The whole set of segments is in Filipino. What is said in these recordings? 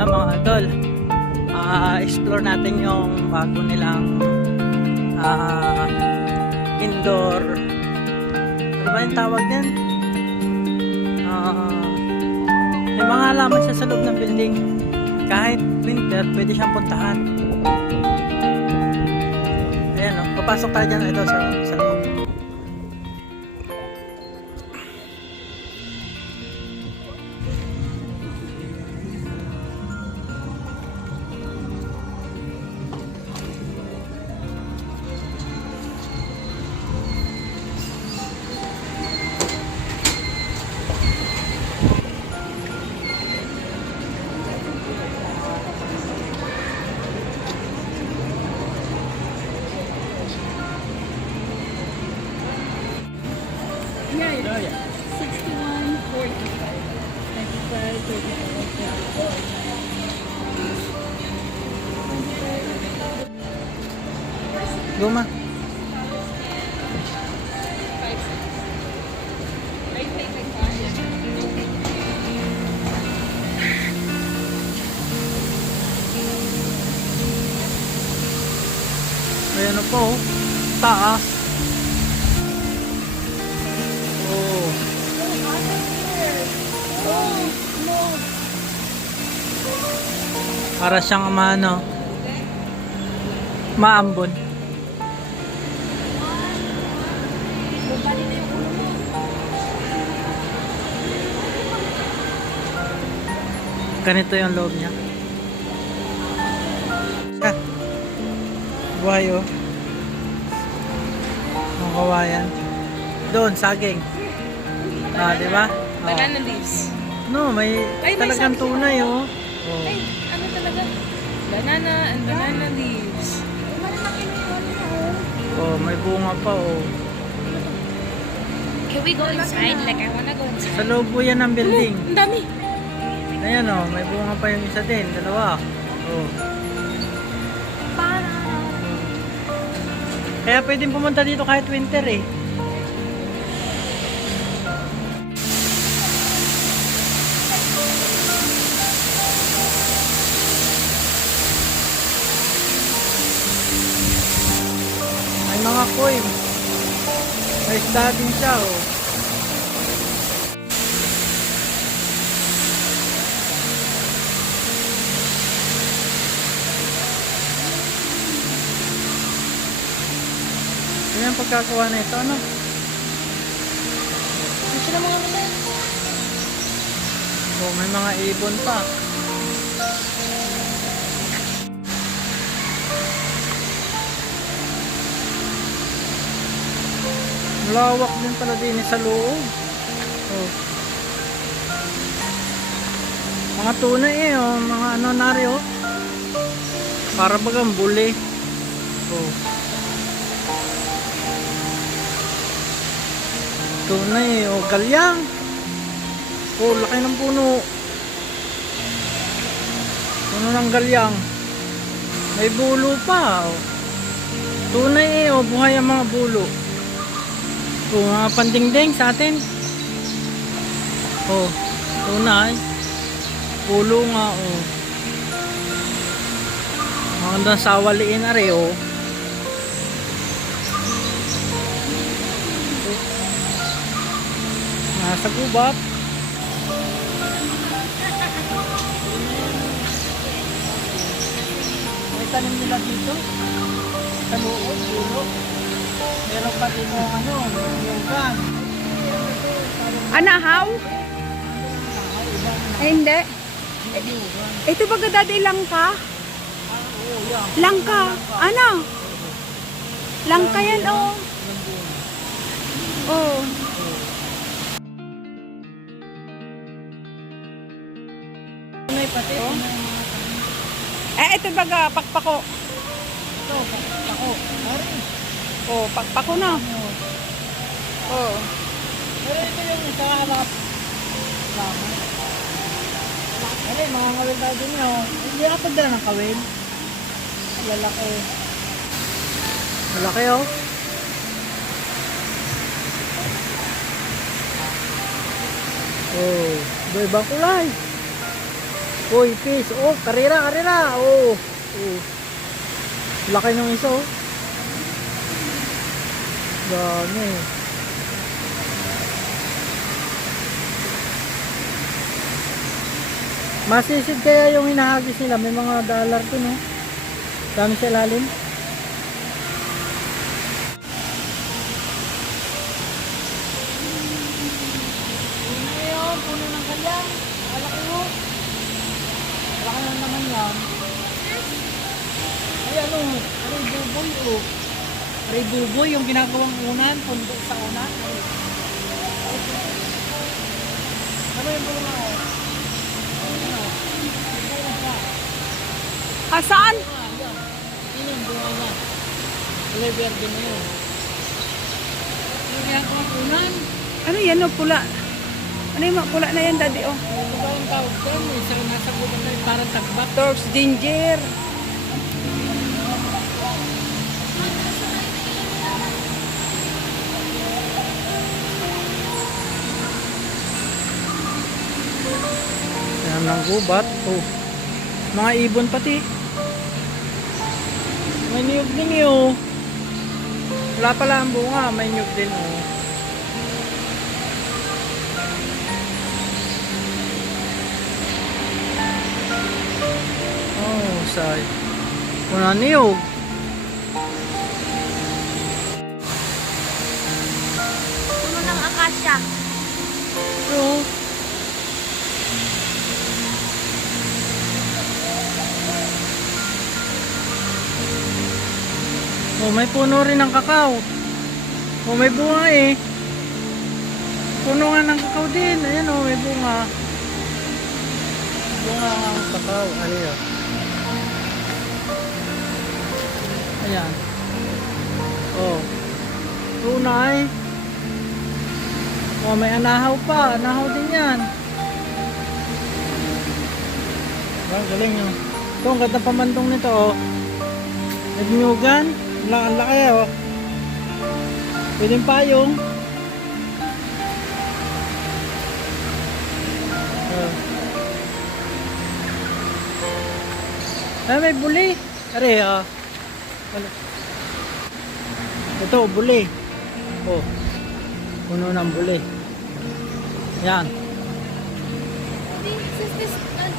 So mga tol, uh, explore natin yung bago nilang uh, indoor ano ba yung tawag yan? Uh, may mga alaman siya sa loob ng building. Kahit winter, pwede siyang puntahan. Ayan o, papasok tayo dyan ito sa Po. oh. Taas. Oh. Para siyang maano. Maambon. Ganito yung loob niya. Siya. Buhay oh. Kawayan. Doon, saging. Ah, di ba? Oh. Banana leaves. No, may Ay, may talagang saging. tunay oh. Oh. Ay, ano talaga? Banana and banana leaves. Oh, may bunga pa oh. Can we go inside? Like, I wanna go inside. Sa loob po yan ng building. Ang dami. Ayan oh, may bunga pa yung isa din, dalawa. Oh. Kaya pwedeng pumunta dito kahit winter eh. May mga koi. May isda siya oh. Ang pagkakawa na ito, ano? Gusto na mga mata. Oh, may mga ibon pa. Malawak din pala din sa loob. Oh. Mga tunay eh, oh. mga ano nari oh. Para bagang buli. Oh. Tunay eh, oh. Galyang. Oh, laki ng puno. Puno ng galyang. May bulo pa. Oh. Tunay eh, oh, buhay ang mga bulo. Oh, mga pandingding sa atin. Oh, tunay. Pulo nga, oh. Magandang sawaliin na rin, oh. Nasa gubat. May tanim nila dito. Sa loob, dulo. Meron pa yung ano, yung gun. Anahaw? Eh, hindi. Ito baga dati langka? Langka. Ano? Langka yan, oh. Oh. Pati. Oh. Eh, ito baga, pakpako. Ito, ako. Mari. Oh, pakpako na. Oh. Pero ito yung sa harap. Tama. Ano yung mga kawil tayo din yun. Hindi ako pagdala ng kawil. Lalaki. Malaki oh. Oh, iba-ibang kulay. Uy, fish. Oh, karera, karera. Oh. Oh. Laki ng isa oh. Dami. Masisid kaya yung hinahagis nila. May mga dollar to no. Dami sa ilalim. Ngayon, puno ng kalyang. Malaki mo. Lang naman yan. Ay ano, aray buboy oh. Aray buboy yung ginagawang unan, pundo sa unan. Ay. Ano yung oh? Ano? Yung bunga siya. Ah, saan? Ah, yan. Yun yung bunga. Kulay verde na yun. Yung ginagawang unan. Ano yan, oh, pula? Ano yung mga pula na yan, daddy, oh? Tawag doon? Isa nasa gubat na parang tagbak. Turks ginger. Yan ang gubat. Oh. Mga ibon pati. May niyog din yun. Wala pala ang bunga. May niyog din oh. Say. Wala niyog. Puno ng akasya. Oh. Oh, may puno rin ng kakao. Oh, may bunga eh. Puno nga ng kakao din. Ayan oh, may bunga. Bunga ng kakao. Ayan. Ayan. Oh. Tunay. Oh, may anahaw pa. Anahaw din yan. Ah, galing yun. Ito, ang ganda pamandong nito, oh. Nagnyugan. Ang ang laki, oh. Pwedeng payong. Oh. Ay, may buli. Are, ah. Wala. Ito, buli. Oh. Puno ng buli. Yan. Is this,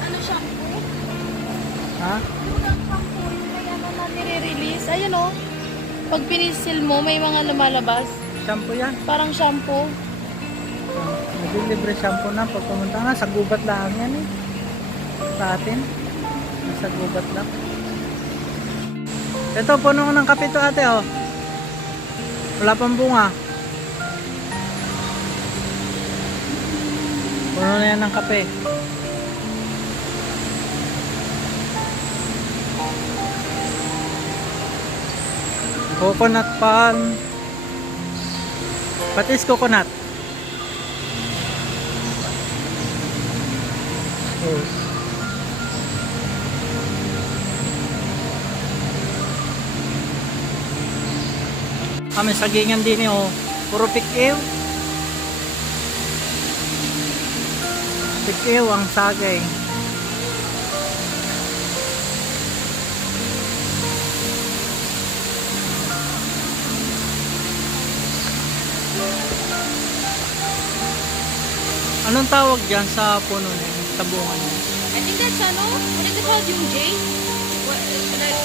ano, shampoo? Ha? Yung shampoo, yung may ano na nire-release. Ayun, oh. Pag pinisil mo, may mga lumalabas. Shampoo yan. Parang shampoo. Nagilibre shampoo na pag pumunta nga sa gubat lang yan eh. Sa atin. Sa gubat lang. Ito, puno ng kape to ate oh. Wala pang bunga. Puno na yan ng kape. Coconut palm. Patis coconut. Oh. Kami sagingan din eh, oh. Puro pikiw. Pikiw ang sagay. Anong tawag dyan sa puno na yun? Sa bunga niya? I think that's ano? What is it called? Yung J? What, like,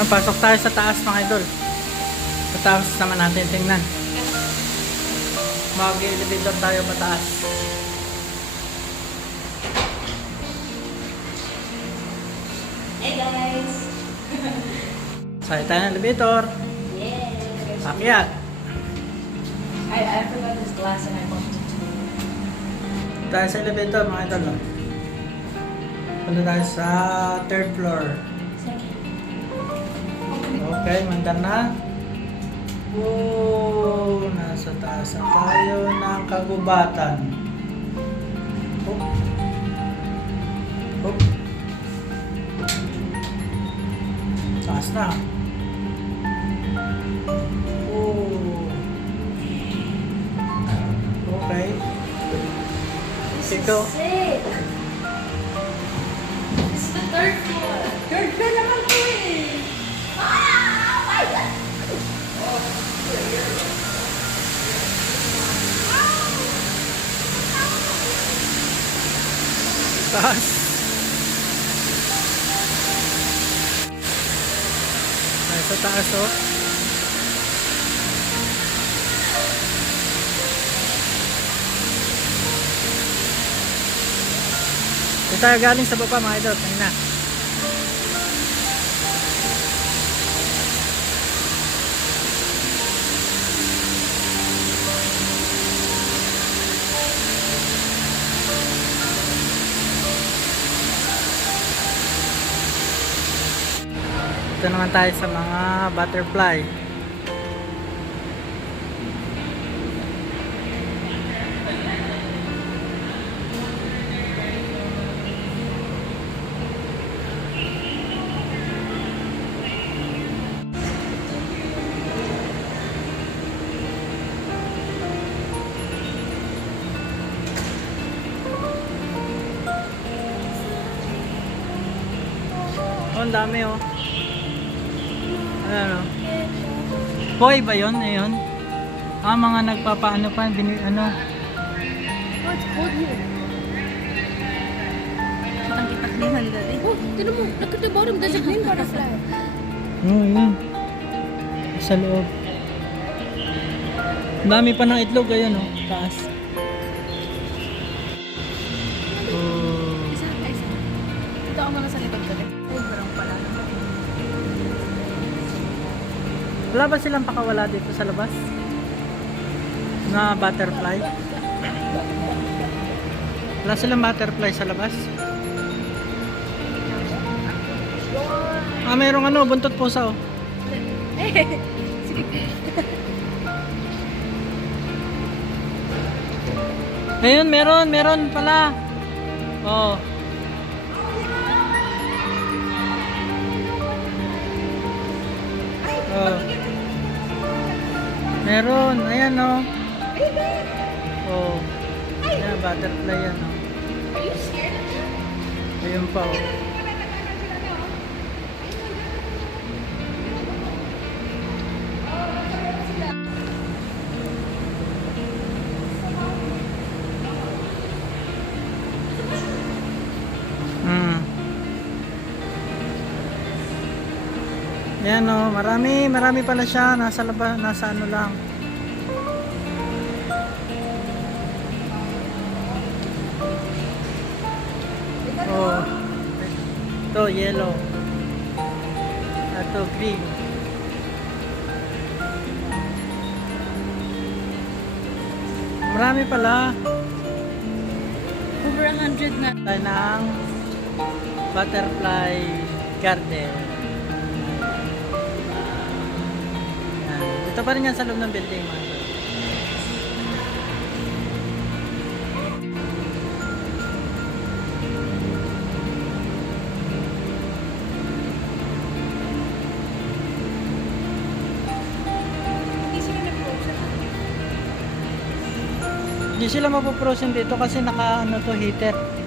Napasok tayo sa taas mga idol. Sa taas naman natin tingnan. Mag-elevator tayo pataas. hey guys! Sakay tayo ng elevator. Yes! Akyat. I, I forgot this glass and I bumped into Tayo sa elevator mga idol. Punta tayo sa third floor. Okay, mandar na. Oh, nasa taas na tayo ng kagubatan. Oh. Oh. Taas na. Oh. Okay. Ikaw. This is the third floor. Taas. Ay, sa taas oh. Ito tayo galing sa baba mga idol. Ayun na. Ito naman tayo sa mga butterfly. Oh, ang dami oh. Ano? Boy ba yun? Ayun. Ah, mga nagpapaano pa, bini, ano. What's cold here? Kitang-kitak ni Handa eh. Oh, tinan mo. Look at the bottom. There's a green butterfly. Oh, yun. Sa loob. Ang dami pa ng itlog, ayun oh. Taas. Wala ba silang pakawala dito sa labas? Na butterfly? Wala silang butterfly sa labas? Ah, mayroong ano, buntot pusa oh. Ayun, meron, meron pala. Oh. Oh. Meron, ayan oh. Oh. Ayan, butterfly yan oh. You scared? Ayun pa oh. Yan oh, marami, marami pala siya nasa laba, nasa ano lang. Oh. Ito yellow. Ito green. Marami pala. Over a hundred na. Tayo ng butterfly garden. Dito pa rin yan sa loob ng building. Mga idol. Hindi sila mapoprosen dito kasi naka ano to heater.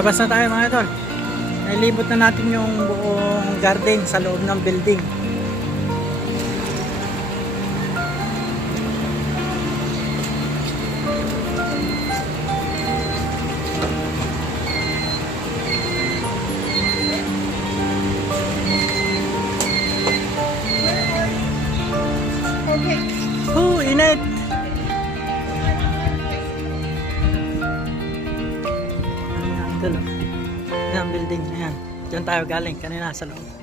Palabas na tayo mga idol. Nailibot na natin yung buong garden sa loob ng building. Tayo galing kanina sa loob.